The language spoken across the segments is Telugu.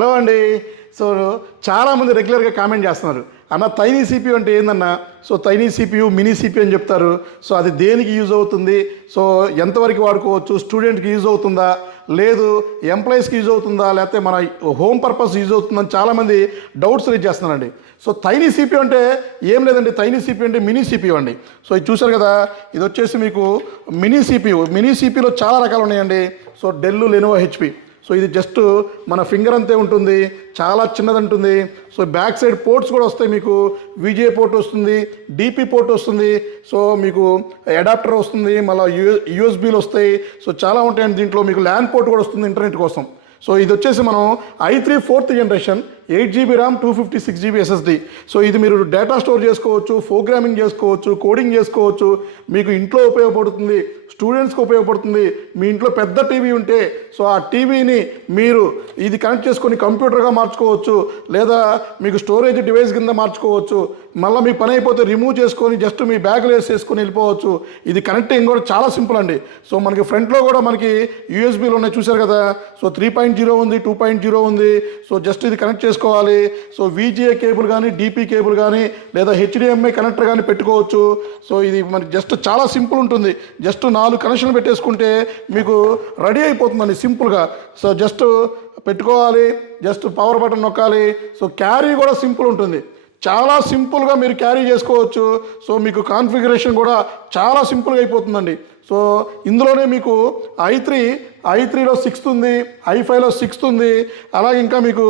హలో అండి. సో చాలామంది రెగ్యులర్గా కామెంట్ చేస్తున్నారు, అన్న తైనీ సిపియు అంటే ఏందన్నా? సో తైనీ సిపియు మినీ సిపియు అని చెప్తారు. సో అది దేనికి యూజ్ అవుతుంది, సో ఎంతవరకు వాడుకోవచ్చు, స్టూడెంట్కి యూజ్ అవుతుందా లేదు, ఎంప్లాయీస్కి యూజ్ అవుతుందా, లేకపోతే మన హోమ్ పర్పస్ యూజ్ అవుతుందని చాలామంది డౌట్స్ రేజ్ చేస్తున్నారండి. సో తైనీ సిపియు అంటే ఏం లేదండి, తైనీ సిపియు అంటే మినీ సిపియు అండి. సో ఇది చూసారు కదా, ఇది వచ్చేసి మీకు మినీ సిపియు. మినీ సిపియులో చాలా రకాలు ఉన్నాయండి. So Dell, Lenovo, HP. So ఇది జస్ట్ మన ఫింగర్ అంతే ఉంటుంది, చాలా చిన్నది ఉంటుంది. సో బ్యాక్ సైడ్ పోర్ట్స్ కూడా వస్తాయి మీకు. విజిఏ పోర్ట్ వస్తుంది, డిపి పోర్ట్ వస్తుంది, సో మీకు అడాప్టర్ వస్తుంది, మళ్ళీ యూఎస్బీలు వస్తాయి. సో చాలా ఉంటాయండి దీంట్లో. మీకు ల్యాన్ పోర్ట్ కూడా వస్తుంది ఇంటర్నెట్ కోసం. సో ఇది వచ్చేసి మనం i3 4th generation 8GB RAM 256GB SSD. So ఇది మీరు డేటా స్టోర్ చేసుకోవచ్చు, ప్రోగ్రామింగ్ చేసుకోవచ్చు, కోడింగ్ చేసుకోవచ్చు. మీకు ఇంట్లో ఉపయోగపడుతుంది, స్టూడెంట్స్కి ఉపయోగపడుతుంది. మీ ఇంట్లో పెద్ద టీవీ ఉంటే సో ఆ టీవీని మీరు ఇది కనెక్ట్ చేసుకొని కంప్యూటర్గా మార్చుకోవచ్చు, లేదా మీకు స్టోరేజ్ డివైస్ కింద మార్చుకోవచ్చు. మళ్ళీ మీ పని అయిపోతే రిమూవ్ చేసుకొని జస్ట్ మీ బ్యాగ్లో వేసేసుకొని వెళ్ళిపోవచ్చు. ఇది కనెక్టింగ్ కూడా చాలా సింపుల్ అండి. సో మనకి ఫ్రంట్లో కూడా మనకి యూఎస్బీలు ఉన్నాయి, చూసారు కదా. సో 3.0 ఉంది, 2.0 ఉంది. సో జస్ట్ ఇది కనెక్ట్ చేసుకోవాలి. సో విజిఏ కేబుల్ కానీ, డిపి కేబుల్ కానీ, లేదా హెచ్డిఎంఐ కనెక్టర్ కానీ పెట్టుకోవచ్చు. సో ఇది మనకి జస్ట్ చాలా సింపుల్ ఉంటుంది. జస్ట్ 4 కనెక్షన్లు పెట్టేసుకుంటే మీకు రెడీ అయిపోతుందండి సింపుల్గా. సో జస్ట్ పెట్టుకోవాలి, జస్ట్ పవర్ బటన్ నొక్కాలి. సో క్యారీ కూడా సింపుల్ ఉంటుంది, చాలా సింపుల్గా మీరు క్యారీ చేసుకోవచ్చు. సో మీకు కాన్ఫిగరేషన్ కూడా చాలా సింపుల్గా అయిపోతుందండి. సో ఇందులోనే మీకు i3లో 6th ఉంది, i5లో 6th ఉంది, అలాగే ఇంకా మీకు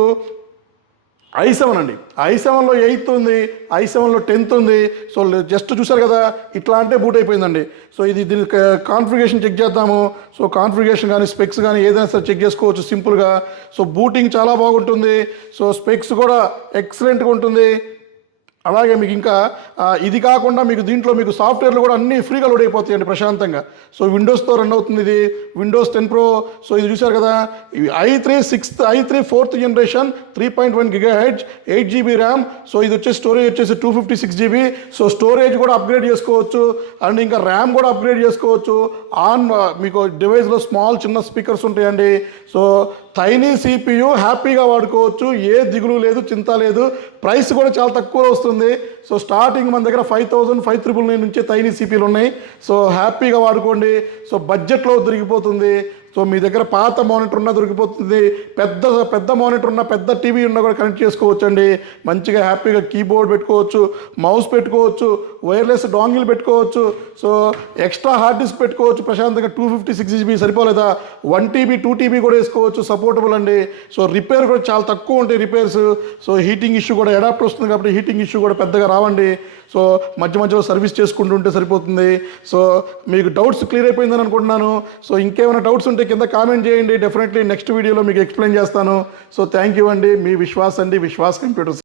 i7 అండి, i7లో 8th ఉంది, i7లో 10th ఉంది. సో జస్ట్ చూసారు కదా, ఇట్లా అంటే బూట్ అయిపోయిందండి. సో దీని కాన్ఫిగరేషన్ చెక్ చేద్దాము. సో కాన్ఫిగరేషన్ కానీ స్పెక్స్ కానీ ఏదైనా సరే చెక్ చేసుకోవచ్చు సింపుల్గా. సో బూటింగ్ చాలా బాగుంటుంది. సో స్పెక్స్ కూడా ఎక్సలెంట్గా ఉంటుంది. అలాగే మీకు ఇంకా ఇది కాకుండా మీకు దీంట్లో మీకు సాఫ్ట్వేర్లు కూడా అన్నీ ఫ్రీగా లోడ్ అయిపోతాయండి ప్రశాంతంగా. సో విండోస్తో రన్ అవుతుంది ఇది, విండోస్ 10 Pro. సో ఇది చూసారు కదా, i3 4th generation 3.1 GHz 8GB RAM. So ఇది వచ్చేసి స్టోరేజ్ వచ్చేసి 256GB. సో స్టోరేజ్ కూడా అప్గ్రేడ్ చేసుకోవచ్చు, అండ్ ఇంకా ర్యామ్ కూడా అప్గ్రేడ్ చేసుకోవచ్చు. మీకు డివైస్లో స్మాల్ చిన్న స్పీకర్స్ ఉంటాయండి. సో తైనీ సిపియు హ్యాపీగా వాడుకోవచ్చు, ఏ దిగులు లేదు, చింత లేదు. ప్రైస్ కూడా చాలా తక్కువ వస్తుంది. సో స్టార్టింగ్ మన దగ్గర 5,599 నుంచి తైనీ సిపియులు ఉన్నాయి. సో హ్యాపీగా వాడుకోండి. సో బడ్జెట్లో దొరికిపోతుంది. సో మీ దగ్గర పాత మానిటర్ ఉన్నా దొరికిపోతుంది, పెద్ద మానిటర్ ఉన్న, పెద్ద టీవీ ఉన్నా కూడా కనెక్ట్ చేసుకోవచ్చు అండి. మంచిగా హ్యాపీగా కీబోర్డ్ పెట్టుకోవచ్చు, మౌస్ పెట్టుకోవచ్చు, వైర్లెస్ డాంగిల్ పెట్టుకోవచ్చు. సో ఎక్స్ట్రా హార్డ్ డిస్క్ పెట్టుకోవచ్చు ప్రశాంతంగా. 256GB సరిపోలేదా, 1TB 2TB కూడా వేసుకోవచ్చు, సపోర్టబుల్ అండి. సో రిపేర్ కూడా చాలా తక్కువ ఉంటాయి రిపేర్స్. సో హీటింగ్ ఇష్యూ కూడా అడాప్టర్ వస్తుంది కాబట్టి హీటింగ్ ఇష్యూ కూడా పెద్దగా రావండి. సో మధ్యలో సర్వీస్ చేసుకుంటూ ఉంటే సరిపోతుంది. సో మీకు డౌట్స్ క్లియర్ అయిపోయిందని అనుకుంటున్నాను. సో ఇంకేమైనా డౌట్స్ ఉంటే కింద కామెంట్ చేయండి, డెఫినెట్లీ నెక్స్ట్ వీడియోలో మీకు ఎక్స్ప్లెయిన్ చేస్తాను. సో థ్యాంక్ యూ అండి. మీ విశ్వాస్ అండి, విశ్వాస్ కంప్యూటర్స్.